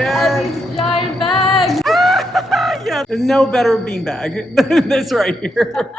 and these giant bags. Yeah, no better beanbag than this right here.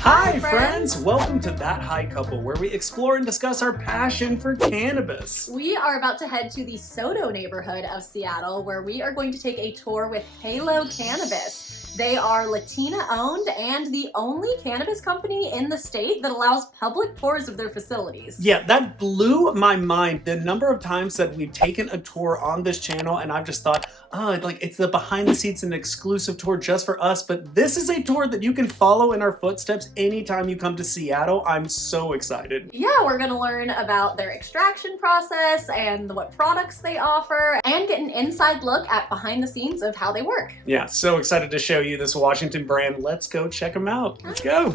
Hi friends, welcome to That High Couple, where we explore and discuss our passion for cannabis. We are about to head to the Soto neighborhood of Seattle, where we are going to take a tour with Heylo Cannabis. They are Latina owned and the only cannabis company in the state that allows public tours of their facilities. Yeah, that blew my mind, the number of times that we've taken a tour on this channel and I've just thought, oh, like it's the behind the scenes and exclusive tour just for us, but this is a tour that you can follow in our footsteps anytime you come to Seattle. I'm so excited. Yeah, we're gonna learn about their extraction process and what products they offer and get an inside look at behind the scenes of how they work. Yeah, so excited to show you this Washington brand. Let's go check them out. Let's go.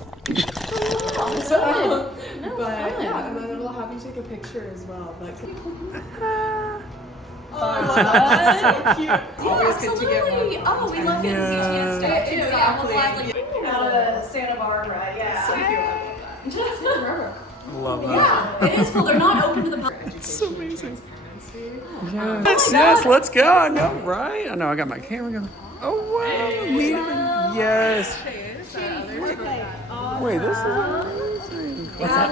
Oh, But yeah, and then we'll have you take a picture as well. But so cute. Always good to get one. Oh, we love getting CTS stuff too. Yeah, we'll fly like Out of Santa Barbara. Yeah. So cute. Love that. Yeah, it is cool. They're not open to the public. It's so amazing. Yes, yes, let's go. I know, right? I know, I got my camera going. Oh, wow. Yes. Wait, this is amazing. What's up?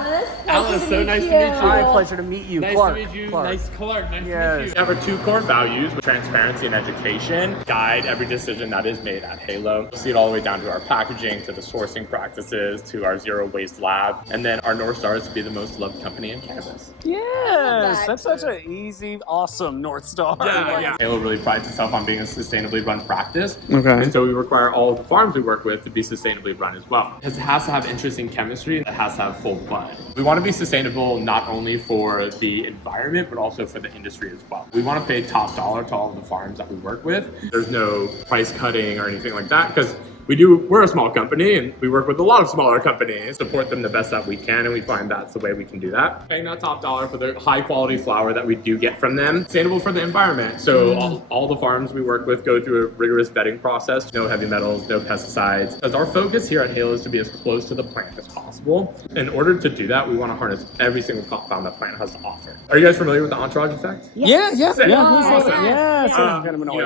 Alice, so nice to meet you. Hi, pleasure to meet you. Nice Clark. to meet you. Clark. Nice Clark. Nice Yes. to meet you. We have our two core values, transparency and education, guide every decision that is made at Heylo. You'll see it all the way down to our packaging, to the sourcing practices, to our zero waste lab, and then our North Star is to be the most loved company in cannabis. Yes, that's such an easy, awesome North Star. Yeah. Heylo really prides itself on being a sustainably run practice. Okay. And so we require all of the farms we work with to be sustainably run as well. It has to have interesting chemistry, it has to have full bud. We want to be sustainable not only for the environment, but also for the industry as well. We want to pay top dollar to all of the farms that we work with. There's no price cutting or anything like that, because we're a small company and we work with a lot of smaller companies, support them the best that we can, and we find that's the way we can do that. Paying that top dollar for the high quality flower that we do get from them, sustainable for the environment. So all the farms we work with go through a rigorous vetting process, no heavy metals, no pesticides. Because our focus here at Heylo is to be as close to the plant as possible. In order to do that, we want to harness every single compound that plant has to offer. Are you guys familiar with the entourage effect? Yeah. Awesome. Yes.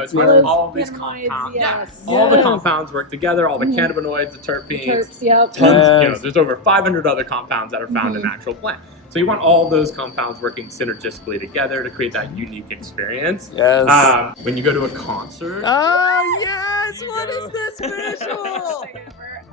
It's when all of these compounds, all the compounds work together, all the cannabinoids, the terpenes, tons, there's over 500 other compounds that are found in an actual plant. So you want all those compounds working synergistically together to create that unique experience. Yes. When you go to a concert. Oh, yes. What is this visual?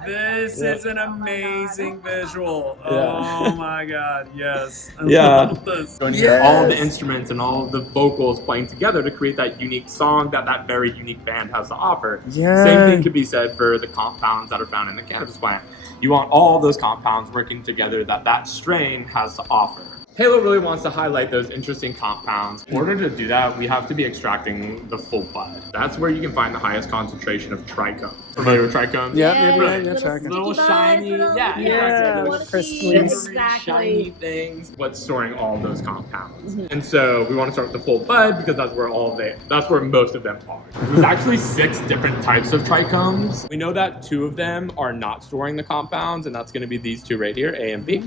This is an amazing visual. Oh my God, yes. I love this. Going to hear all of the instruments and all of the vocals playing together to create that unique song that very unique band has to offer. Yeah. Same thing could be said for the compounds that are found in the cannabis plant. You want all those compounds working together that strain has to offer. Heylo really wants to highlight those interesting compounds. In order to do that, we have to be extracting the full bud. That's where you can find the highest concentration of trichome. Familiar with trichome? Yeah. Little shiny, crisply, shiny things. What's storing all of those compounds? And so we want to start with the full bud because that's where most of them are. There's actually 6 different types of trichomes. We know that 2 of them are not storing the compounds, and that's going to be these 2 right here, A and B.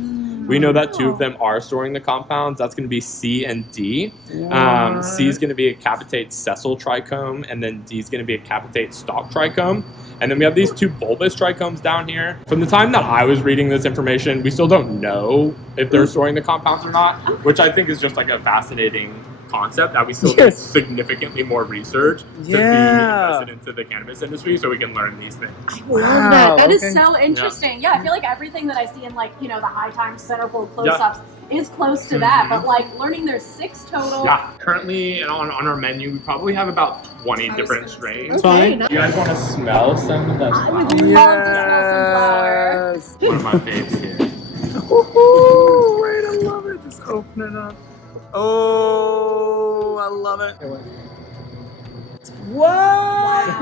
We know that 2 of them are storing the compounds. That's going to be C and D. C is going to be a capitate sessile trichome, and then D is going to be a capitate stalk trichome. And then we have these 2 bulbous trichomes down here. From the time that I was reading this information, we still don't know if they're storing the compounds or not, which I think is just like a fascinating concept that we still need significantly more research to be invested into the cannabis industry so we can learn these things. Wow, that is so interesting. Yeah, I feel like everything that I see in like, the high times centerfold close-ups is close to that, but like learning there's 6 total. Yeah, currently on our menu, we probably have about 20 different strains. Okay, You guys want to smell some of those I would flowers? love to smell some flower. One of my faves here. Wait, I love it. Just open it up. Oh, I love it. Wow.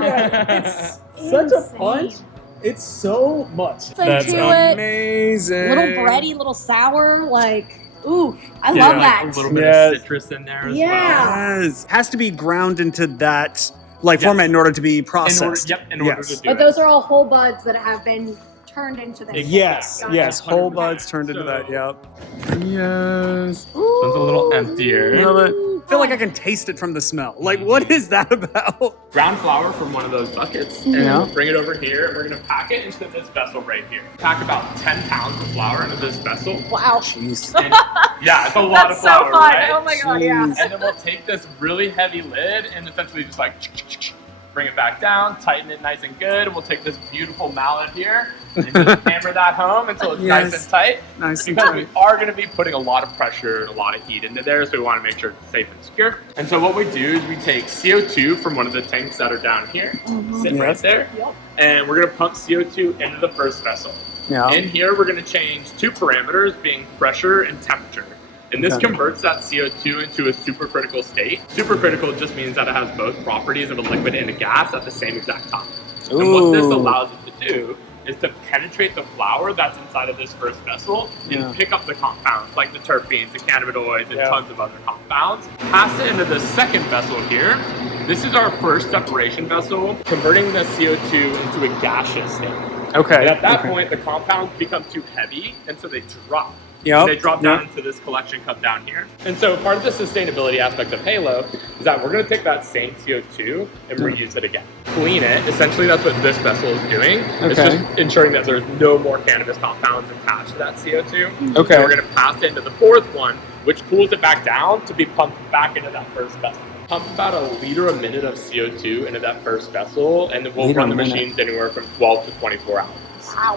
It's Such a insane. punch. It's so much. That's amazing. Little bready, little sour, like, ooh, I love that. A little bit of citrus in there as well. Yes. Has to be ground into that format in order to be processed. In order to do But those are all whole buds that have been turned into this. Yes, Gotcha. yes, whole 100%. buds turned into So- that. Yep. Yes. So it's a little emptier. Love it. I feel like I can taste it from the smell. Like, what is that about? Ground flour from one of those buckets, and then we'll bring it over here, and we're gonna pack it into this vessel right here. Pack about 10 pounds of flour into this vessel. Wow. Jeez. And, yeah, it's a lot of That's flour, so fun. right? Oh my god, yeah. And then we'll take this really heavy lid and essentially just like bring it back down, tighten it nice and good. We'll take this beautiful mallet here and just hammer that home until it's nice and tight. Nice and Because tight. we are going to be putting a lot of pressure and a lot of heat into there, so we want to make sure it's safe and secure. And so what we do is we take CO2 from one of the tanks that are down here, sitting right there, and we're going to pump CO2 into the first vessel. Yeah. In here, we're going to change two parameters, being pressure and temperature. And this converts that CO2 into a supercritical state. Supercritical just means that it has both properties of a liquid and a gas at the same exact time. And what this allows it to do is to penetrate the flour that's inside of this first vessel and pick up the compounds, like the terpenes, the cannabinoids, and tons of other compounds. Pass it into the second vessel here. This is our first separation vessel, converting the CO2 into a gaseous state. Okay. And at that point, the compounds become too heavy, and so they drop. Yep. They drop down into this collection cup down here. And so part of the sustainability aspect of Heylo is that we're going to take that same CO2 and reuse it again. Clean it. Essentially, that's what this vessel is doing. It's just ensuring that there's no more cannabis compounds attached to that CO2. Okay. So we're going to pass it into the fourth one, which cools it back down to be pumped back into that first vessel. Pump about 1 liter a minute of CO2 into that first vessel, and then we'll run the machines anywhere from 12 to 24 hours.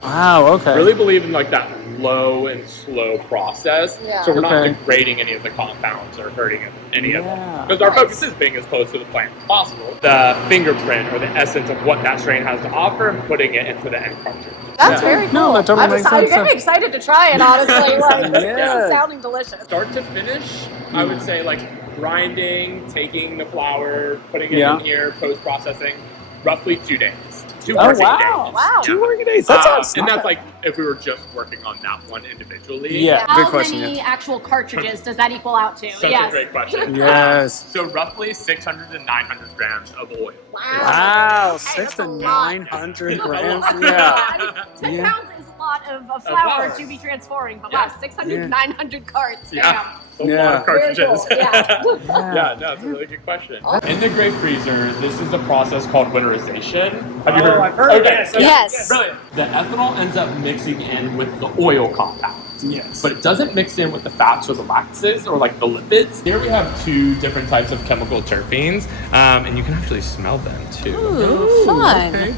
Wow, okay. Really believe in like that low and slow process, so we're not Okay. degrading any of the compounds or hurting any of them. Yeah. Because our focus is being as close to the plant as possible. The fingerprint or the essence of what that strain has to offer and putting it into the end cartridge. That's very cool. No, that totally I'm makes excited. sense. I'm excited to try it, honestly. Like, this is sounding delicious. Start to finish, I would say like grinding, taking the flour, putting it in here, post-processing, roughly 2 days. 2 working days. Wow. 2 working days. That sounds and that's like if we were just working on that one individually. Yeah, How good question. many actual cartridges does that equal out to? Such a great question. Yes. So roughly 600 to 900 grams of oil. Wow, Hey, 6 that's a to lot. 900 That's a grams. lot. Yeah. 10 Yeah. pounds is a lot of flour flour. to be transferring, but Yeah. wow, 600, 900 carts. Yeah. A lot Yeah. of cartridges. Very cool. Yeah. Yeah, no, it's a really good question. In the grape freezer, this is a process called winterization. Have you heard? I've heard of this. Yes. Brilliant. The ethanol ends up mixing in with the oil compounds. Yes. But it doesn't mix in with the fats or the lactases or like the lipids. Here we have 2 different types of chemical terpenes, and you can actually smell them too. Ooh, fun. Okay.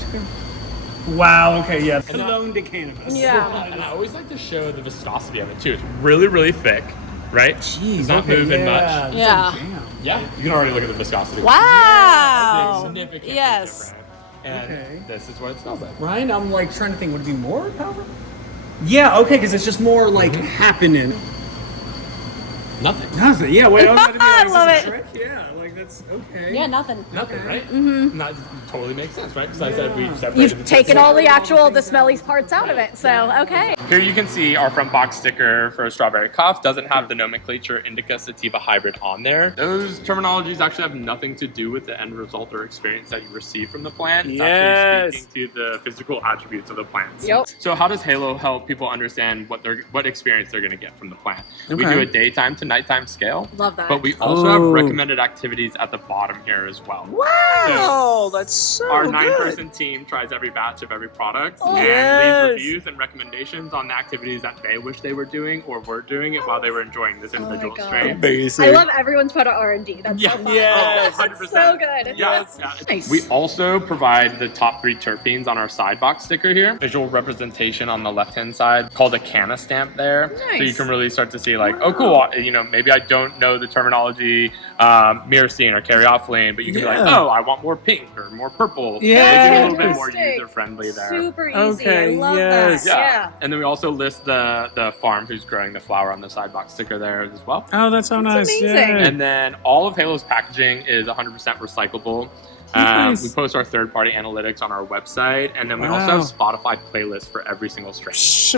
Wow, okay, yeah. Cologne de cannabis. Yeah. And I always like to show the viscosity of it too. It's really, really thick, right? Jeez, It's not moving much. Yeah. Yeah, you can already look at the viscosity. Wow. Significantly Yes. different. And this is what it smells like. Ryan, I'm like trying to think, would it be more powerful? Yeah, okay, because it's just more like happening. Nothing. Nothing. Yeah, wait, I was about to be like, I is love this a it. trick? Yeah, like that's okay. Yeah, nothing. Nothing, right? Mm-hmm. That totally makes sense, right? Because I said we separated You've the taken two. all the smelly parts out of it, so okay. Here you can see our front box sticker for Strawberry Cough doesn't have the nomenclature Indica Sativa Hybrid on there. Those terminologies actually have nothing to do with the end result or experience that you receive from the plant. It's actually speaking to the physical attributes of the plants. Yep. So how does Heylo help people understand what experience they're going to get from the plant? We Okay. do a daytime to nighttime scale. Love that. But we also have recommended activities at the bottom here as well. Wow, that's so Our good. 9-person team tries every batch of every product and Yes. leaves reviews and recommendations on the activities that they wish they were doing or were doing it while they were enjoying this individual God. strain. Basic. I love everyone's put R&D. That's so fun. Yes. That's so good. Yes. Nice. We also provide the top 3 terpenes on our side box sticker here. Visual representation on the left-hand side called a canna stamp there. So you Nice. can really start to see like, oh cool, you know, maybe I don't know the terminology myrcene or caryophyllene, but you can be like, oh, I want more pink or more purple. Yeah. Making it a little bit more Fantastic. user-friendly there. Super easy. Okay, I love yes. that. Yeah. And then we also list the farm who's growing the flower on the side box sticker there as well. Oh, that's so nice. amazing. Yeah. And then all of Heylo's packaging is 100% recyclable. Nice. We post our third-party analytics on our website, and then we also have Spotify playlists for every single strain.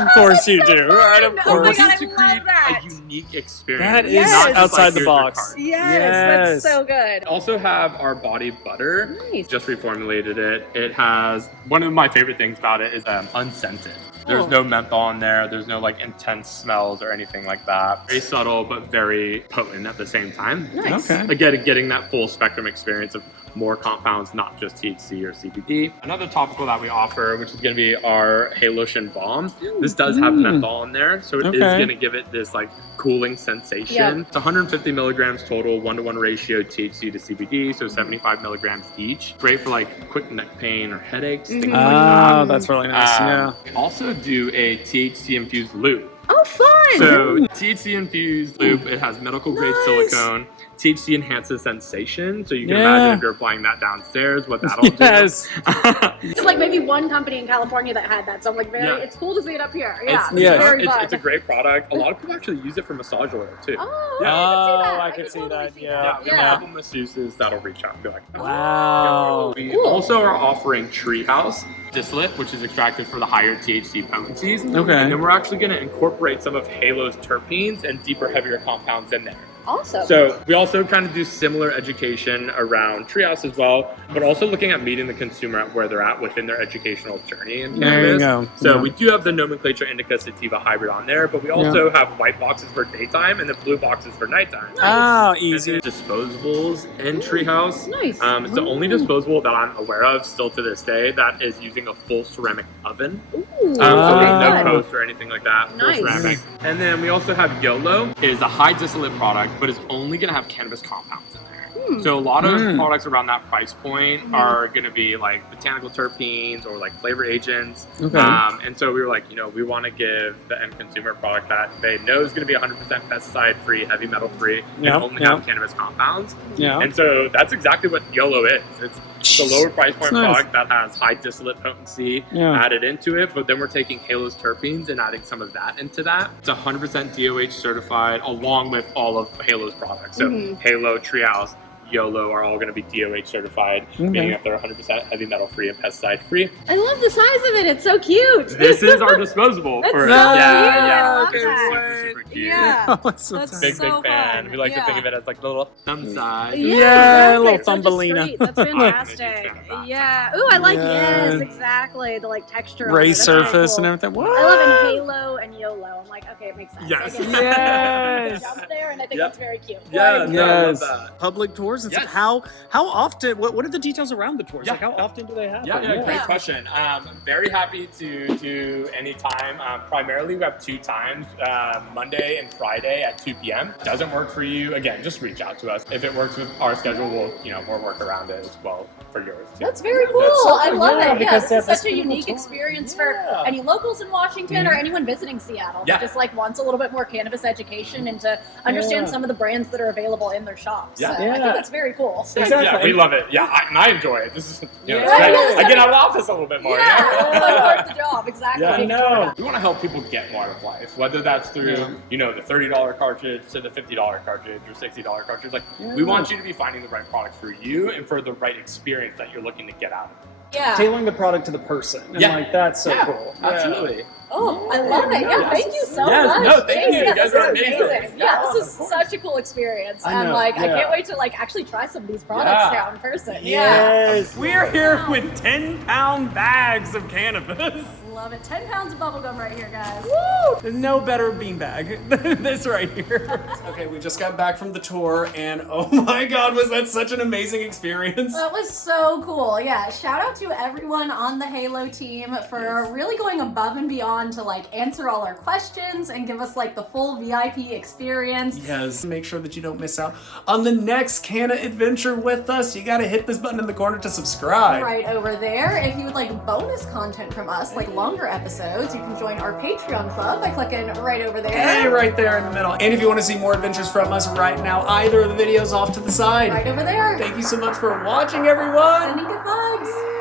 Of course you do, right? Of Oh my course. God, I to love create that. a unique experience. That is Yes. not just outside like, the here's your box. card. Yes, that's so good. Also have our body butter. Nice. Just reformulated it. It has one of my favorite things about it is unscented. There's no menthol in there. There's no like intense smells or anything like that. Very subtle, but very potent at the same time. Nice. Okay. Again, getting that full spectrum experience of more compounds, not just THC or CBD. Another topical that we offer, which is going to be our Heylo Balm. This does have menthol in there, so it is going to give it this like cooling sensation. Yeah. It's 150 milligrams total, 1-to-1 ratio THC to CBD, so 75 milligrams each. Great for like quick neck pain or headaches, things like that. Oh, that's really nice. Yeah. We also do a THC infused loop. Oh, fun! So THC infused loop, it has medical grade silicone. THC enhances sensation, so you can imagine if you're applying that downstairs, what that'll do. It's like maybe one company in California that had that, so I'm like, it's cool to see it up here. Yeah, It's a great product. A lot of people actually use it for massage oil too. Oh, I can see that. Yeah, we have a couple masseuses that'll reach out and be like, wow. We also are offering Treehouse distillate, which is extracted for the higher THC potencies. Okay. And then we're actually going to incorporate some of Heylo's terpenes and deeper, heavier compounds in there. Awesome. So we also kind of do similar education around Treehouse as well, but also looking at meeting the consumer at where they're at within their educational journey in cannabis. There you go. So we do have the nomenclature indica sativa hybrid on there, but we also have white boxes for daytime and then blue boxes for nighttime. Oh, easy. And then disposables in Treehouse. Nice. It's the only disposable that I'm aware of still to this day that is using a full ceramic oven. Ooh, So there's no fun. post or anything like that. Nice. Full ceramic. And then we also have YOLO. It is a high distillate product, but it's only going to have cannabis compounds in there. So a lot of products around that price point are going to be like botanical terpenes or like flavor agents. Okay. And so we were like, we want to give the end consumer a product that they know is going to be 100% pesticide free, heavy metal free, and only have cannabis compounds. Yeah. And so that's exactly what YOLO is. It's a lower price point Nice. product that has high distillate potency added into it, but then we're taking Heylo's terpenes and adding some of that into that. It's 100% DOH certified along with all of Heylo's products. So Heylo, Treehouse, YOLO are all going to be DOH certified, meaning that they're 100% heavy metal free and pesticide free. I love the size of it. It's so cute. This is our disposable. That's for so yeah, cute. I love that. super cute. Yeah. That's so That's Big so fan. fun. We like to think of it as like the little thumb size. Yeah, a little exactly. It's such a thumbelina. treat. That's fantastic. Yeah. Ooh, I like exactly. The like texture. Ray That's really surface cool. and everything. What? I love in Heylo and YOLO. I'm like, okay, it makes sense. Yes. I get it. Yes. Jump there, and I think that's very cute. Yeah, Like, no, I love Yes. that. Public tours. It's Yes. how often? What are the details around the tours? Yeah. Like how often do they happen? Yeah, great question. Very happy to do any time. Primarily, we have 2 times, Monday and Friday at 2 p.m. Doesn't work for you, again, just reach out to us. If it works with our schedule, we'll work around it as well for yours too. That's very cool. I love it. Yeah, this is such a unique experience for any locals in Washington or anyone visiting Seattle that just like wants a little bit more cannabis education and to understand some of the brands that are available in their shops. Yeah. So I think that's very cool. Exactly. Yeah, we love it. Yeah, and I enjoy it. This is, it's great. Yeah. I get out of the office a little bit more. Yeah, that's part of the job. Exactly. Yeah, I know. We want to help people get more out of life, whether that's through, the $30 cartridge to the $50 cartridge or $60 cartridge. Like, we want you to be finding the right product for you and for the right experience that you're looking to get out of it. Yeah. Tailoring the product to the person. And like that's so cool. Absolutely. Oh, I love it. Yeah, thank you so much. No, thank you. You guys This are is amazing. Yeah, this is such a cool experience. I And know, like, I can't wait to like actually try some of these products now in person. Yes. We're here with 10-pound bags of cannabis. Love it. 10 pounds of bubblegum right here, guys. There's no better beanbag than this right here. Okay, we just got back from the tour, and oh my God, was that such an amazing experience? That was so cool. Yeah, shout out to everyone on the Heylo team for really going above and beyond to like answer all our questions and give us like the full VIP experience. Yes. Make sure that you don't miss out on the next Canna adventure with us. You gotta hit this button in the corner to subscribe. Right over there. If you would like bonus content from us, like longer episodes, you can join our Patreon club by clicking right over there. Hey, right there in the middle. And if you want to see more adventures from us right now, either of the videos off to the side. Right over there. Thank you so much for watching, everyone. Sending good vibes.